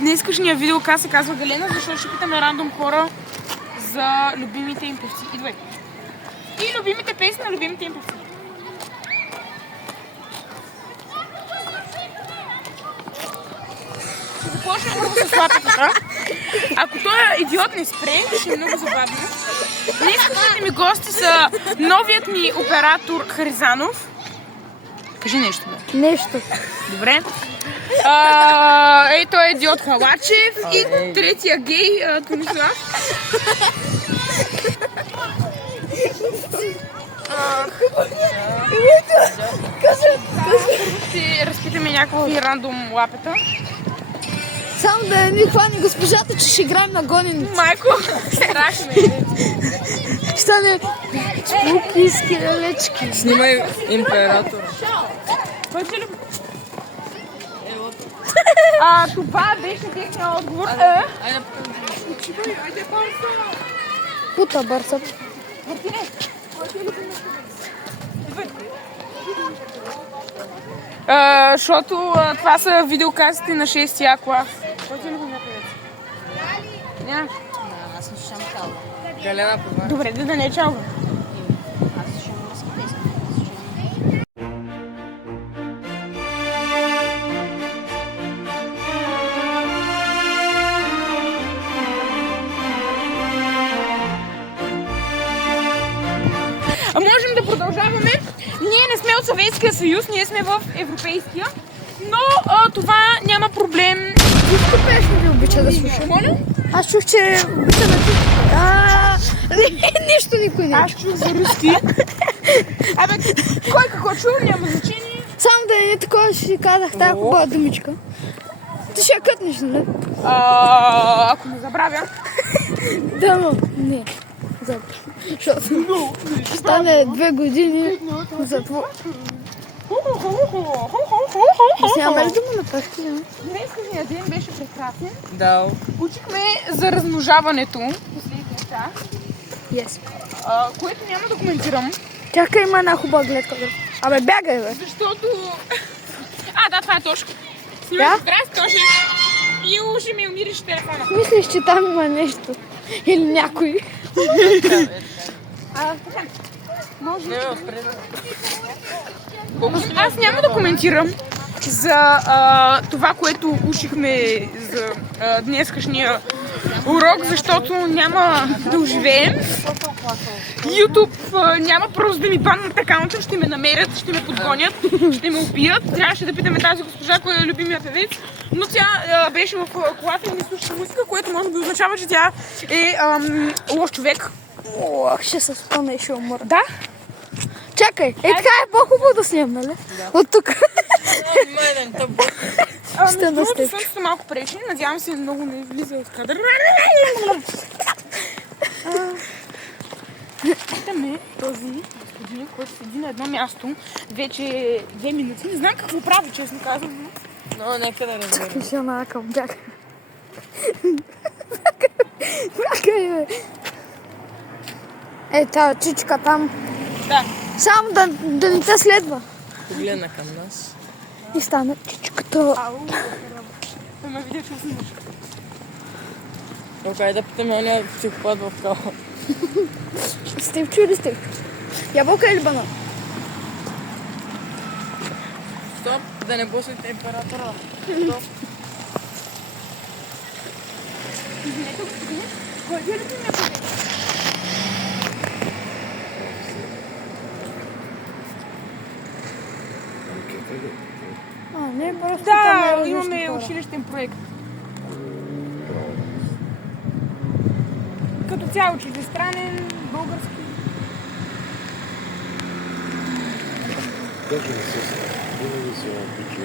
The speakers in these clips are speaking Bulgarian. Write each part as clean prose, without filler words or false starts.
Днескашния видеоказ се казва Галена, защото ще питаме рандом хора за любимите им певци. Идвай. И любимите песни на любимите им певци. Ще започнем първо с лапетата. Ако този идиот не спре, ще е много забавно. Днескашните ми гости са новият ми оператор Харизанов. Кажи нещо, бе. Нещо. Добре. Ей, той е идиот Халачев и третия гей Томислав. Ще разпитаме някакви рандом лапета. Само да не ми хвани госпожата, че ще играем на гоненици. Майко, страшно е. Ще стане чпуки, скиралечки. Снимай императора. Кой ще ли? Това беше техния отговор. Пута бърса. Мартине, кой ще ли? Защото това са видеокасите на 6-я клас. Кой ти е любимия певец? Няма. Аз слушам Чалга. Галена познава. Добре, да не е Чалга. Аз слушам руски песни. Можем да продължаваме. Ние не сме от Съветския съюз, ние сме в Европейския. Но това няма проблем. Всичко песни ви обича да слуша. Моля? Аз чух, че обича да чух. Нищо никой не Аз чух за руски. Абе, кой какво чул, няма значение. Само да не е такова, ще си казах тази хубава думичка. Ти ще я кътнеш, нали? Ако не забравя. Да, но не. Защото ще стане 2 години затвор. Няма ли дума на пъхти? Днескашния ден беше прекрасен. Да. Учихме за размножаването последния час, Yes. което няма да коментирам, Чакай, има една хубава гледка. Абе, бягай, бе. защото... да, това е Тошко. Снимай Да? се, здрасти, Тоши. И уши ми умириш телефона. Мислиш, че там има нещо. Или някой. Така. Може. Аз няма да коментирам за това, което учихме за днескашния урок, защото няма да оживеем. YouTube няма просто да ми баннат акаунта, ще ме намерят, ще ме подгонят, ще ме убият. Трябваше да питаме тази госпожа, кой е любимия певец, но тя беше в колата и ми слуша музика, което може би означава, че тя е лош човек. Ох, ще се спомня и ще умра. Да? Чакай, така е по-хубаво да снимам, нали? От тук. Ще Между другото, настъпи. слънцето малко пречи, надявам се много не влиза в кадър. Питаме този господин, който седи на едно място вече 2 минути. Не знам какво прави, честно казвам. Но нека да разберем. Ще накъм, бягай. Бягай, бе. Е, тази чичка там. Да. Само да не те следва. Погледна към нас. И стана чичката. Ау, да ме видя, че снимаш. Окей, да питаме ония психопат в кала. Стивчо или Стивчо? Ябълка или банан? Стоп, да не блъснете температура. Стоп. Извинете, господин, кой ви е любимия певец? Не, просто там Да, е различни имаме хора. училищен проект. Като цяло чуждестранен, български. Даже не се винаги се обича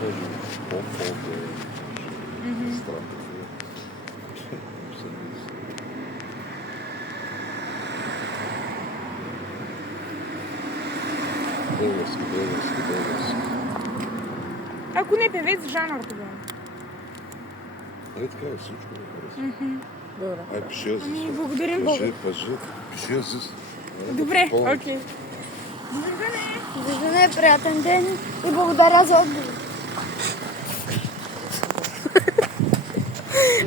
може по-фолк е странно. Български. Ако не певец, жанър тогава. Ай така е всичко. Добре. Ай, пиши Азис. Ами, благодарим Богу. Пиши Азис. Добре, окей. Виждане, приятен ден и благодаря за отговор.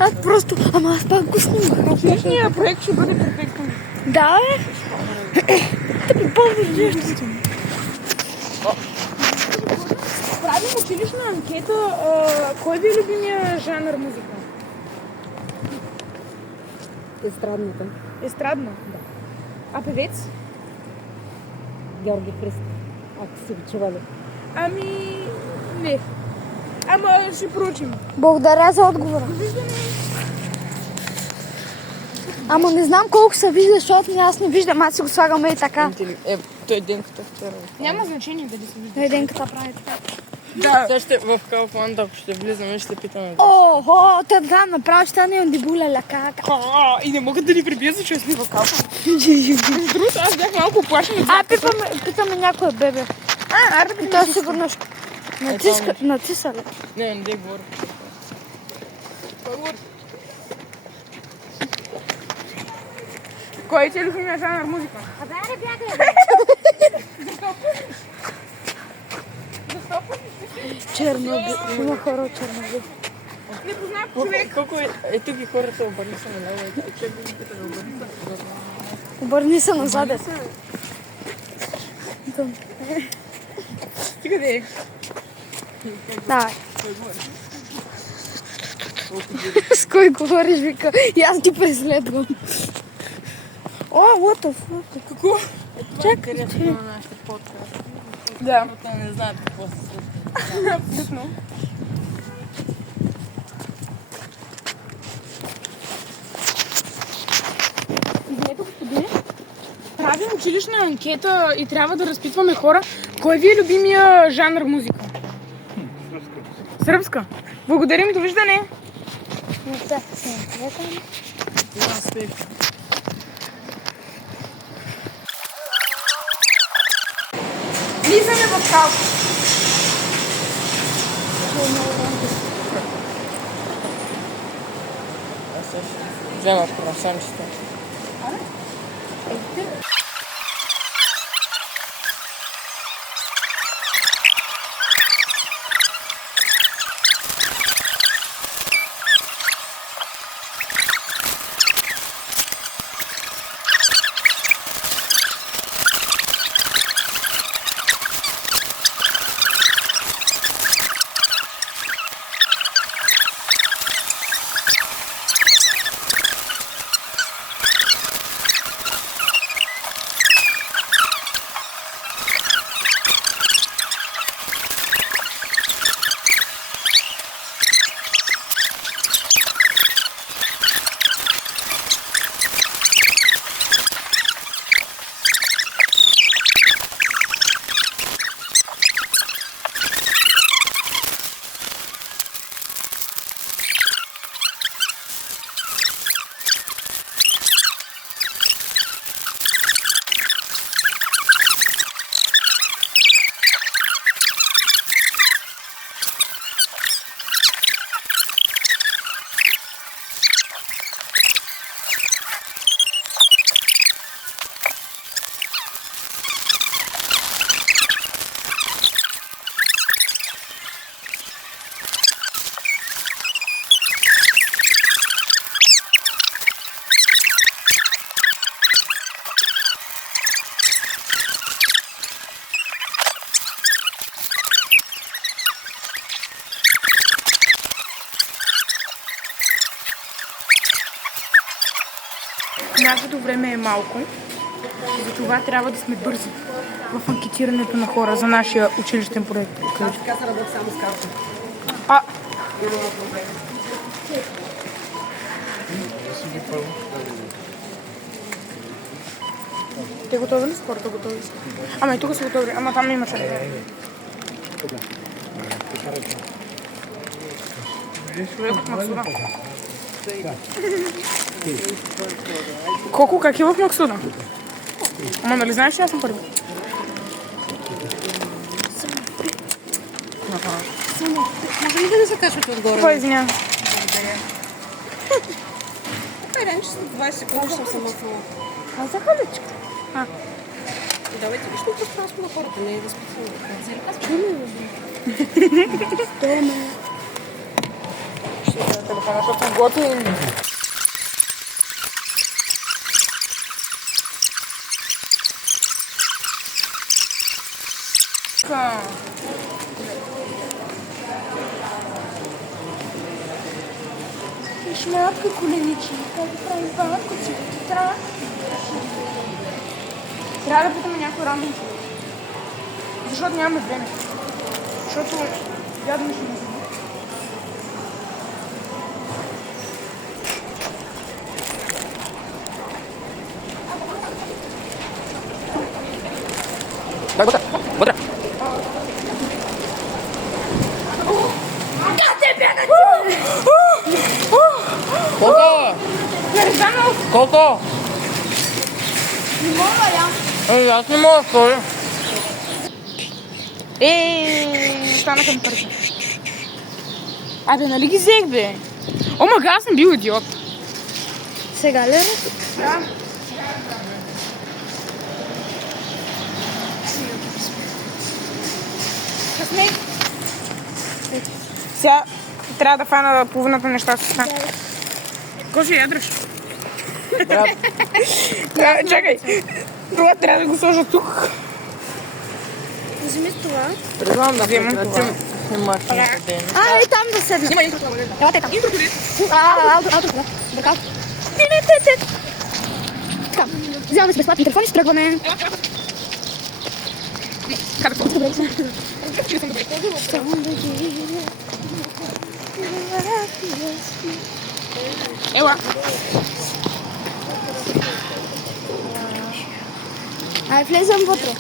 Аз просто... Ама аз пак го снимах. Отличният проект ще бъде перфектен. Да, бе. Да ми ползваш нещо. Правим училищна анкета. Кой ви е любимия жанр музика? Естрадната. Естрадна? Да. А певец? Георги Христов. Ако си го чували. Ами... не. Ама ще проучим. Благодаря за отговора. Ама не знам колко се вижда, защото аз не виждам. Аз си го слагам и така. Той е Денката вчера. Няма значение дали се вижда. Единката прави така. Да. Сега ще в Kaufland, ако ще влизаме, ще питаме. Охо, те да направи, ще не дебуля ляка. И не могат да ни прибият, защото сме в калфа. Другото, аз бях малко оплашен. Питаме някой бебе. И той сигурно ще... Натиса ли? Не говори. Кой ти е любимия жанр музика? Абе, аре бягай! Чернобил. Има хора от Чернобил. Не познавам човек. Колко е тук и хората обърни се наляво. Човек да ги пита да обърни се. Обърни се назад. Стига да е. Давай. С кой говориш, вика? И аз ти преследвам. О, what the fuck? Какво? Чакай. Интересно на нашите подкасти. Да. Те не знаят какво се случва. Абсолютно. Извинете, господине. Правим училищна анкета и трябва да разпитваме хора. Кой ви е любимия жанр музика? Сръбска. Благодарим, довиждане. Влизаме в калфа. Аз ще взема красанчета. Нашето време е малко, затова трябва да сме бързи в анкетирането на хора за нашия училищен проект. Аз така работя само с карта. А, те готови ли са хората? Готови са. Ама и тук са готови. Ама там имаше. Човек от Максуда. Колко как е в Максуда? Ама нали знаеш, че аз съм първи? Може ли да се качвате отгоре? Кой извиня? Така, че след 20 секунди съм се махнала. Казаха ли, че? Давайте лично пространство на хората, не е да спитваме. Той ме... Само защото съм готин. Шмятка коленичи. Как да правим паметко, че трябва. Трябва да питаме някой рандом човек. Защото нямаме време. Защото дядо ми ще не знае. Дай вътре. Вътре. Колко? Колко? Не мога я. Аз не мога да стоя. Станаха ми парите. Абе, нали ги взех, бе? О, мага, аз съм бил идиот. Сега ли? Да. Късмей. Сега трябва да фана половината неща с това. Какво ще ядреш? Чакай. Това трябва да го сложа тук. Вземи това. Признавам да Вземам прекратим снимачния ден. Ей там да седна. Снимай интрото. Елате там. Интрото ли? Ауто това. Бъркал. Така, вземаме си безплатни телефони, ще тръгваме. Как да Добре. Ела. Ай, влезам вътре.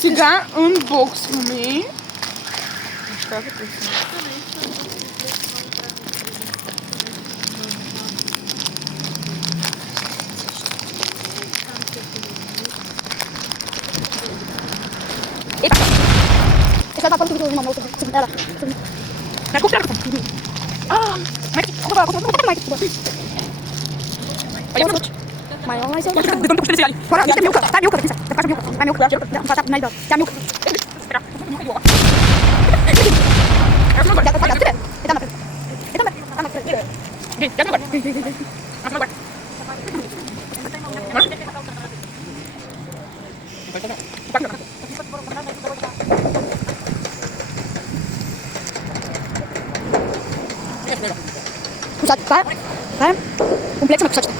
Сега унбоксваме. Сега това първото има много. Ела. Няколко трябва да съм. Майки, Майки, това. Май се. да бъдам ще ли? Хора, я милка. Та милка, да кажа милка. Та милка. Да, това тап найда. Тя милка. Аз много. Тя така да. Е там напред. Е там напред. Гей, я много. Аз много. Това е комплекса на косачка.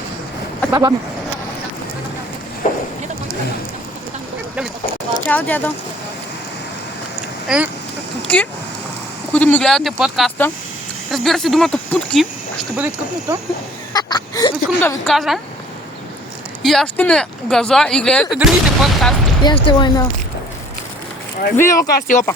А това главно. Чао, дядо. Путки, които ми гледате подкаста. Разбира се, думата путки ще бъде къпната. Искам да ви кажа. И аз ще не газа и гледате другите подкасти. Я ще лайна. Видеокасти, опа.